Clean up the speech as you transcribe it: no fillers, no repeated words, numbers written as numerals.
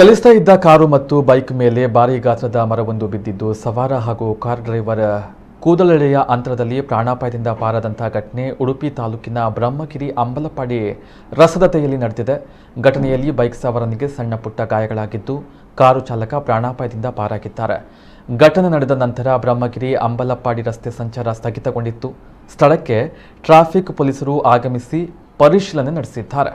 ಚಲಿಸ್ತಾ ಇದ್ದ ಕಾರು ಮತ್ತು ಬೈಕ್ ಮೇಲೆ ಭಾರೀ ಗಾತ್ರದ ಮರವೊಂದು ಬಿದ್ದಿದ್ದು ಸವಾರ ಹಾಗೂ ಕಾರ್ ಡ್ರೈವರ್ ಕೂದಲೆಳೆಯ ಅಂತರದಲ್ಲಿ ಪ್ರಾಣಾಪಾಯದಿಂದ ಪಾರಾದಂತಹ ಘಟನೆ ಉಡುಪಿ ತಾಲೂಕಿನ ಬ್ರಹ್ಮಗಿರಿ ಅಂಬಲಪಾಡಿ ರಸದತೆಯಲ್ಲಿ ನಡೆದಿದೆ. ಘಟನೆಯಲ್ಲಿ ಬೈಕ್ ಸವಾರನಿಗೆ ಸಣ್ಣ ಪುಟ್ಟ ಗಾಯಗಳಾಗಿದ್ದು ಕಾರು ಚಾಲಕ ಪ್ರಾಣಾಪಾಯದಿಂದ ಪಾರಾಗಿದ್ದಾರೆ. ಘಟನೆ ನಡೆದ ನಂತರ ಬ್ರಹ್ಮಗಿರಿ ಅಂಬಲಪಾಡಿ ರಸ್ತೆ ಸಂಚಾರ ಸ್ಥಗಿತಗೊಂಡಿತ್ತು. ಸ್ಥಳಕ್ಕೆ ಟ್ರಾಫಿಕ್ ಪೊಲೀಸರು ಆಗಮಿಸಿ ಪರಿಶೀಲನೆ ನಡೆಸಿದ್ದಾರೆ.